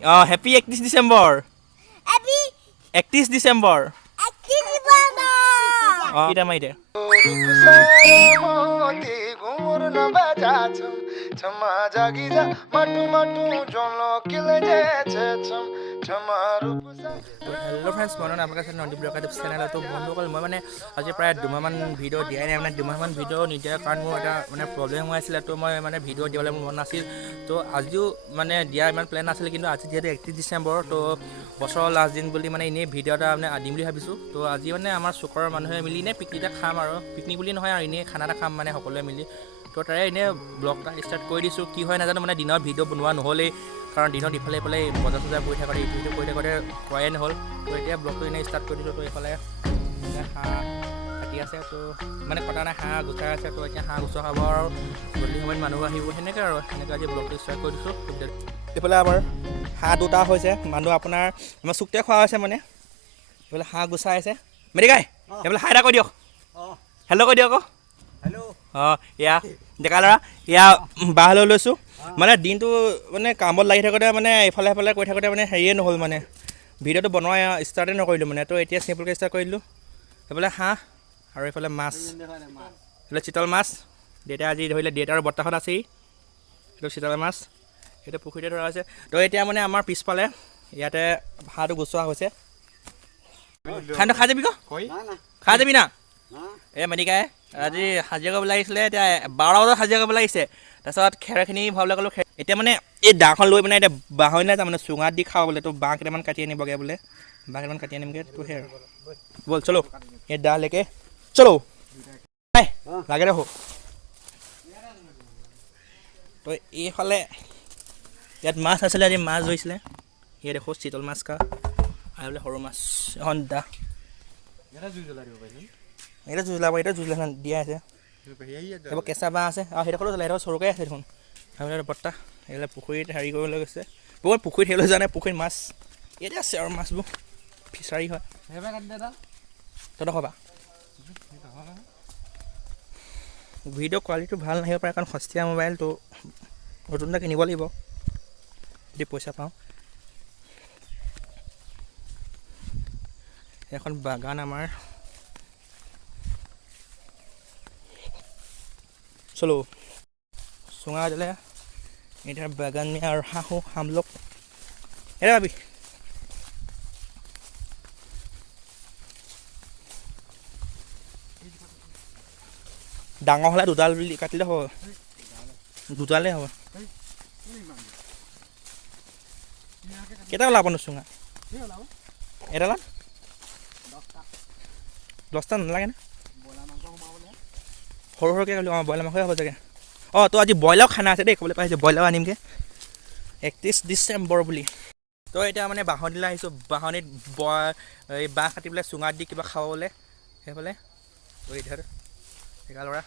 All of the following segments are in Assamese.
Happy 31 December. Happy 31 December. Activity কেইটা মাৰিতে হেল্ল' ফ্ৰেণ্ডছ, মই আপোনালোকে আছে নদী ব্লগ ইউটিউব চেনেলতো বন্ধুসকল। মই মানে আজি প্ৰায় দুমাহমান ভিডিঅ' দিয়াই নাই, মানে দুমাহমান ভিডিঅ' নিদিয়াৰ কাৰণ মোৰ এটা মানে প্ৰব্লেম হৈ আছিলে। তো মই মানে ভিডিঅ' দিবলৈ মোৰ মন নাছিল। তো আজিও মানে দিয়া ইমান প্লেন নাছিলে, কিন্তু আজি যিহেতু 31 ডিচেম্বৰ, তো বছৰৰ লাষ্ট দিন বুলি মানে এনেই ভিডিঅ' এটা মানে দিম বুলি ভাবিছোঁ। তো আজি মানে আমাৰ চুকৰ মানুহে মিলি এনেই পিকনিক এটা খাম, আৰু পিকনিক বুলি নহয় আৰু এনেই খানা এটা খাম মানে সকলোৱে মিলি। তো তাৰে এনেই ব্লগ এটা ষ্টাৰ্ট কৰি দিছোঁ। কি হয় নাজানো, মানে দিনৰ ভিডিঅ' বনোৱা নহ'লেই, কাৰণ দিনত ইফালে ইফালে বজাৰ চজাৰ কৰি থাকোঁতে ইটো সিটো কৰি থাকোঁতে কৰাই নহ'ল। তো এতিয়া ব্লগটো এনেই ষ্টাৰ্ট কৰি দিছোঁ। তো এইফালে হাঁহ কাটি আছে, তো মানে কটা নাই, হাঁহ গুচাই আছে। তো এতিয়া হাঁহ গুচোৱা হ'ব আৰু গধূলি সময়ত মানুহ আহিব, সেনেকৈ আজি ব্লগটো ষ্টাৰ্ট কৰি দিছোঁ। এইফালে আমাৰ হাঁহ দুটা হৈছে, মানুহ আপোনাৰ আমাৰ চুক্তে খোৱা হৈছে মানে। এইফালে হাঁহ গুচাই আছে। মেডিকাই এইফালে হাই এটা কৈ দিয়ক, হেল্ল' কৈ দিয়ক আকৌ। এয়া ডেকা ল'ৰা, এয়া বাঁহ লৈ লৈছোঁ। মানে দিনটো মানে কামত লাগি থাকোঁতে মানে ইফালে সিফালে কৰি থাকোঁতে মানে হেৰিয়ে নহ'ল, মানে ভিডিঅ'টো বনোৱা ষ্টাৰ্টেই নকৰিলোঁ মানে। তো এতিয়া চিম্পুলকৈ ষ্টাৰ্ট কৰি দিলোঁ। এইফালে হাঁহ আৰু এইফালে মাছ, এইফালে চিতল মাছ। দেউতাই আজি ধৰিলে, দেউতা আৰু বৰ্তাহঁত আছেই। সেইটো চিতল মাছ, সেইটো পুখুৰীতে ধৰা হৈছে। তো এতিয়া মানে আমাৰ পিছফালে ইয়াতে হাঁহটো গুচোৱা হৈছে। খাই যাবি খাই যাবি না এই মেডিকাই আজি হাজিৰা কৰিবলৈ লাগিছিলে। এতিয়া 12টা বজাত হাজিৰা কৰিব লাগিছে। তাৰপিছত খেৰখিনি ভৰাবলৈ গ'লোঁ। এতিয়া মানে এই দাখন লৈ পিনে এতিয়া বাঁহৰ নাই, তাৰমানে চুঙাত দি খাওঁ বোলে। তো বাঁহ কেইটামান কাটি আনিবগৈ বোলে, বাঁহ কেইটামান কাটি আনিমগৈ। তো সেই আৰু ব'ল চলো, এই দা লেকে চলো লাগে দেখো। তো এইফালে ইয়াত মাছ আছিলে, আজি মাছ ধৰিছিলে। ইয়াত দেখোঁ চিতল মাছ কা আৰু বোলে সৰু মাছ এখন দা। এতিয়া জুই জ্বলাব, এতিয়া জুই জ্বলা দিয়া আছে। এইবোৰ কেঁচা বাঁহ আছে, আৰু সেইডোখৰতো জ্বলাই, সেইডোখৰ চৰুকৈ আছে দেখোন। আৰু বৰ্তা এইফালে পুখুৰীত হেৰি কৰিবলৈ গৈছে। পুখুৰীত হেৰিলৈ যোৱা নাই, পুখুৰীত মাছ ইয়াতে আছে আৰু মাছবোৰ ফিচাৰী হয়। তহঁতৰ ক'বা ভিডিঅ' কোৱালিটিটো ভাল নাহিব পাৰে, কাৰণ সস্তীয়া মোবাইলটো নতুন এটা কিনিব লাগিব যদি পইচা পাওঁ। এখন বাগান আমাৰ, চলো চুঙা দিলে इधर बैगन में और रहा हूँ हम लोग। अरे अभी ডাঙৰ হ'লে দুডাল কাটিলে হ'ব, দুডালেই হ'ব। কেইটা ওলাব নো চুঙা? এডালত 10টা নালাগে নে? সৰু সৰুকৈ ক'লি। ব্ৰইলাৰ মাংসই হ'ব চাগে। তো আজি ব্ৰইলাৰ খানা আছে দেই, ক'বলৈ পাইছোঁ। ব্ৰইলাৰ আনিমগৈ 31 ডিচেম্বৰ বুলি। তো এতিয়া মানে বাঁহনিলৈ আহিছোঁ। বাঁহনিত এই বাঁহ কাটি পেলাই চুঙাত দি কিবা খাবলৈ সেইফালে। তো ইধৰ ডেকা ল'ৰা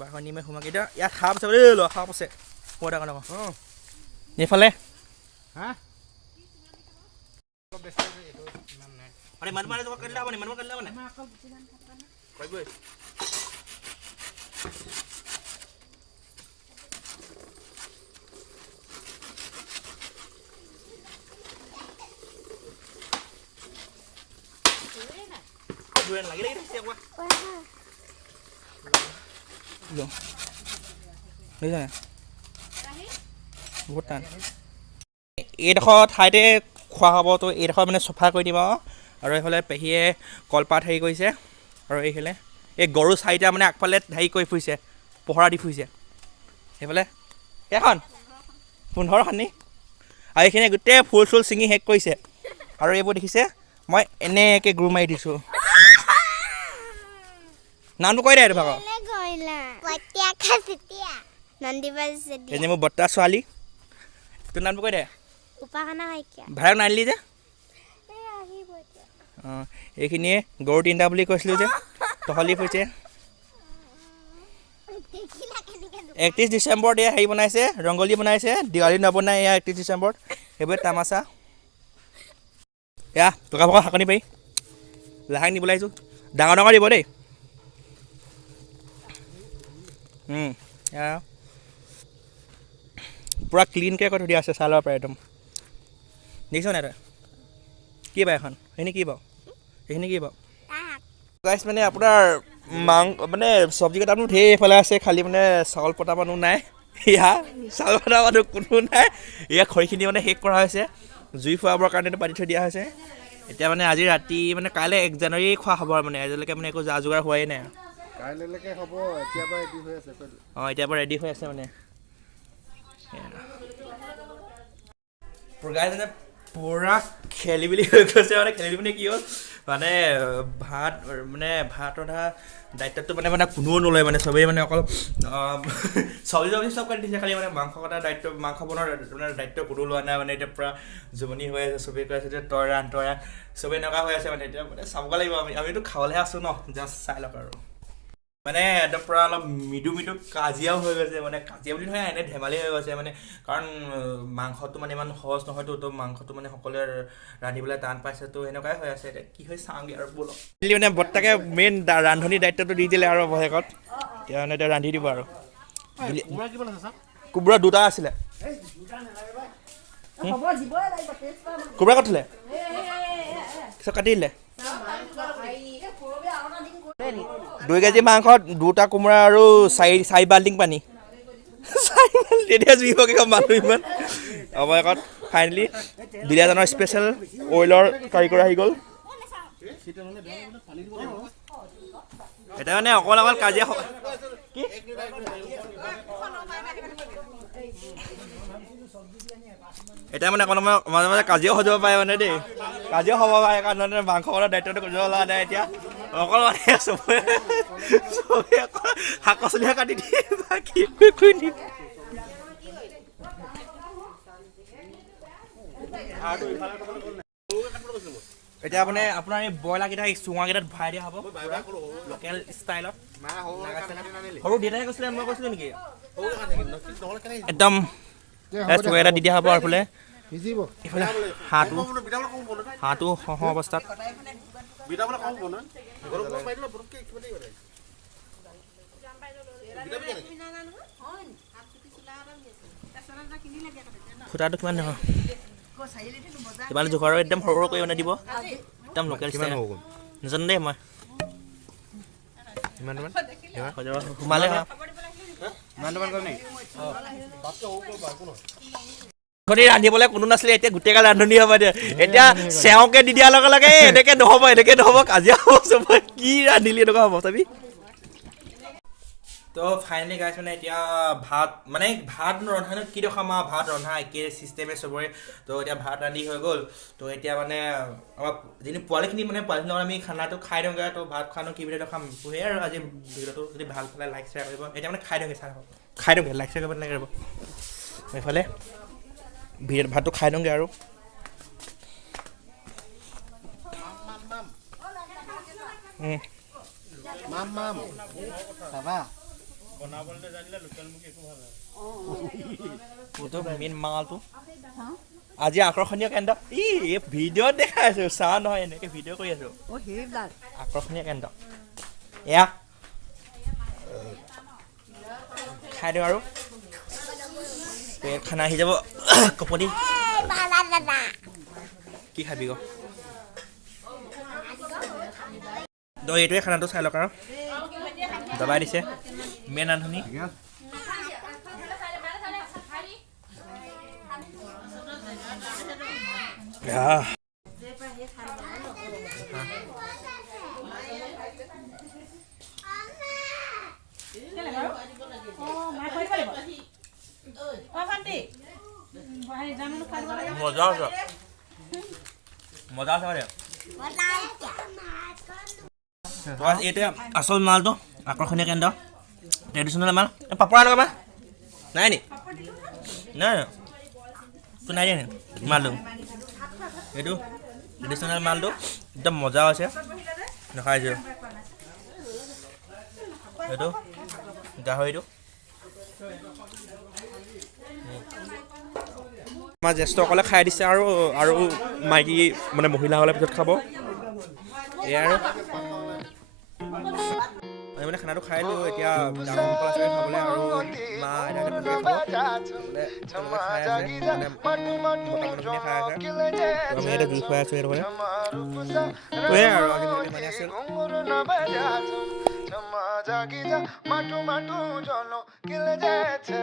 বাঁহনি মে সোমাই। এতিয়া ইয়াত সাপ আছে বোলে, ল'ৰা সাপ আছে। মই ডাঙৰ ডাঙৰ এইফালে বহুত টান। এইডোখৰ ঠাইতে খোৱা হ'ব। তো এইডোখৰ মানে চফা কৰি দিম আৰু এইফালে পেহীয়ে কলপাত হেৰি কৰিছে, আৰু এইফালে এই গৰু চাৰিটা মানে আগফালে হেৰি কৰি ফুৰিছে, পহৰা দি ফুৰিছে। সেইফালে কেইখন 15খন নি, আৰু এইখিনি গোটেই ফুল চুল ছিঙি শেষ কৰিছে। আৰু এইবোৰ দেখিছে, মই এনেকৈ গুৰ মাৰি দিছোঁ। নামটো কৈ দে এইটো ভাগৰ। এনে মোৰ বৰ্তা ছোৱালী, তোৰ নামটো কৈ দে। ভাড়াক নানিলি যে। এইখিনিয়ে গৰু তিনিটা বুলি কৈছিলোঁ যে, তহলি ফুৰিছে। 31 ডিচেম্বৰত এয়া হেৰি বনাইছে, ৰংগলী বনাইছে। দিৱালী নবনাই এয়া 31 ডিচেম্বৰত, সেইবোৰে তামাচা। এয়া টকা ভকা শাকনি পাৰি লাহেক নিবলৈ আহিছোঁ। ডাঙৰ ডাঙৰ দিব দেই। পূৰা ক্লিনকৈ কৰি থৈ দিয়া আছে, চাই ল'ব পাৰে একদম। দেখিছ নাই তই? কি বাৰু এখন সেইখিনি কি বাৰু? সেইখিনি কি বাৰু? গাইছ মানে আপোনাৰ মানে চব্জি কেইটা মানুহ ঢেৰ এইফালে আছে, খালি মানে চাউল পতা মানুহ নাই। এয়া চাউল পতা মানুহ কোনো নাই। এয়া খৰিখিনি মানে শেষ কৰা হৈছে, জুই ফুৱাবৰ কাৰণেতো পাতি থৈ দিয়া হৈছে। এতিয়া মানে আজি ৰাতি মানে কাইলৈ 1 জানুৱাৰী খোৱা হ'ব আৰু মানে আজিলৈকে মানে একো যা যোগাৰ হোৱাই নাই। কাইলৈকে হ'ব, এতিয়াৰ পৰা ৰেডি হৈ আছে। অঁ এতিয়াৰ পৰা ৰেডি হৈ আছে মানে। গাইছ মানে পূৰা খেলি মেলি হৈ গৈছে। মানে খেলি মেলি কি হ'ল মানে ভাত ৰন্ধা দায়িত্বটো মানে কোনেও নলয় মানে, চবেই মানে অকল চব্জি চব কাটি দিছে, খালি মানে মাংস কটাৰ দায়িত্ব, মাংস বনোৱাৰ দায়িত্ব কোনো লোৱা নাই মানে। এতিয়া পূৰা জমনি হৈ আছে, চবেই কৈ আছে যে তই ৰান্ধ চবেই এনেকুৱা হৈ আছে মানে। এতিয়া মানে চাব লাগিব, আমিতো খাবলৈহে আছোঁ ন, জাষ্ট চাই লওক আৰু। মানে একদম পূৰা অলপ মৃদু কাজিয়াও হৈ গৈছে, মানে কাজিয়া বুলি নহয় এনে ধেমালি হৈ গৈছে মানে। কাৰণ মাংসটো মানে ইমান সহজ নহয়তো, তো মাংসটো মানে সকলোৱে ৰান্ধিবলৈ টান পাইছে, তো এনেকুৱাই হৈ আছে। এতিয়া কি হয় চাওঁগৈ আৰু ব'লক। মানে বৰ্তাকে মেইন ৰান্ধনি দায়িত্বটো দি দিলে আৰু বহেকত, এতিয়া মানে এতিয়া ৰান্ধি দিব আৰু। কোমোৰা 2টা আছিলে। কোমোৰা ক'ত থ'লে? চব কাটি দিলে। 2 কেজি মাংসত 2টা কোমোৰা আৰু 4 বাল্টিং পানী। 4 বাল্টিং তেতিয়া জুইবগৈ মানুহ ইমান। অৱশেষত ফাইনেলি বিৰাজনৰ স্পেচিয়েল অইলৰ কাৰিকৰ আহি গ'ল। এতিয়া মানে অকল কাজিয়া কি এতিয়া মানে অকণ মাজে মাজে কাজিয়াও হৈ যাব পাৰে মানে দেই, কাজিয়াও হ'ব পাৰে কাৰণ মানে মাংস কটাৰ দায়িত্বটো কৰিব লগা নাই। এতিয়া অকল মানে চবে অকল শাক পাচলিহে কাটি দিয়ে, বাকী এতিয়া মানে আপোনাৰ এই ব্ৰইলাৰকেইটা এই চুঙাকেইটাত ভৰাই দিয়া হ'ব লোকেল ষ্টাইলত। সৰু দেউতাহে কৈছিলে, মই কৈছিলোঁ নেকি? একদম চুঙাকেইটা দি দিয়া হ'ব আৰু এইফালে হাঁহটো সহ অৱস্থাত। ফুটাটো কিমান নহয় কিমান জোখৰ একদম সৰু কৰি মানে দিব, একদম লোকেল ষ্টাইল। নাজানো দেই মই সোমালে ৰান্ধিবলৈ কোনো নাছিলে, এতিয়া গোটেইগাল ৰান্ধনি হ'ব। এতিয়া চেওঁকে দি দিয়াৰ লগে লগে এনেকে নহ'ব কাজিয়া হ'ব, চব কি ৰান্ধিলি এনেকুৱা হ'ব চাবি। তো ফাইনেলি গাইছ মানে এতিয়া ভাত ৰন্ধানো কি দেখাম আৰু, ভাত ৰন্ধা একে চিষ্টেমে চবৰে। তো এতিয়া ভাত ৰান্ধি হৈ গ'ল, তো এতিয়া মানে আমাৰ যিখিনি পোৱালিখিনিৰ লগত আমি খানাটো খাই দিওঁগৈ। তো ভাত খোৱানো কি ভিডিঅ'টো খাম, সেয়াই আৰু আজি ভিডিঅ'টো যদি ভাল পালে লাইক শ্বেয়াৰ কৰিব। এতিয়া মানে খাই দিওঁগৈ লাইক শ্বেয়াৰ কৰিব নালাগে ৰ'ব। এইফালে ভাতটো খাই দিওঁগৈ আৰু। মেইন মালটো আজি আকৰ্ষণীয় কেন্দ্ৰ ভিডিঅ'ত দেখাই আছো, চা নহয় এনেকে ভিডিঅ' কৰি আছো। আকৰ্ষণীয় কেন্দ্ৰ এয়া খাই দিওঁ আৰু খানা আহি যাব কপনি। কি খাবি গ তই? এইটোৱে খানাটো চাই লওক আৰু দবাই দিছে মেইন ৰান্ধনি। মজা আছে এইটোৱে আচল মালটো, আকৰ্ষণীয় কেন্দ্ৰ ট্ৰেডিশ্যনেল মাল। পাপৰ লগা মাল নাই নি? নাই তো নাই দিয়া মালটো, এইটো ট্ৰেডিশ্যনেল মালটো একদম মজা হৈছে। দেখাইছোঁ এইটো গাহৰিটো। আমাৰ জ্যেষ্ঠসকলে খাই দিছে আৰু মাইকী মানে মহিলাসকলে পিছত খাব। এয়া আৰু মানে খানাটো খাই দিওঁ এতিয়া ডাঙৰসকল আছে খাবলৈ আৰু মা আইতাহঁতে খাব তেওঁলোকে খাই আছে মানে মতা মানুহখিনিয়ে খাই আছে আমি ইয়াতে জুই খুৱাই আছোঁ সেইটো তোৱে আৰু আজি ভিডিঅ'টো ইমানেই আছিল জাগি যা মাটু মাটু জলো কিলে যাচ্ছে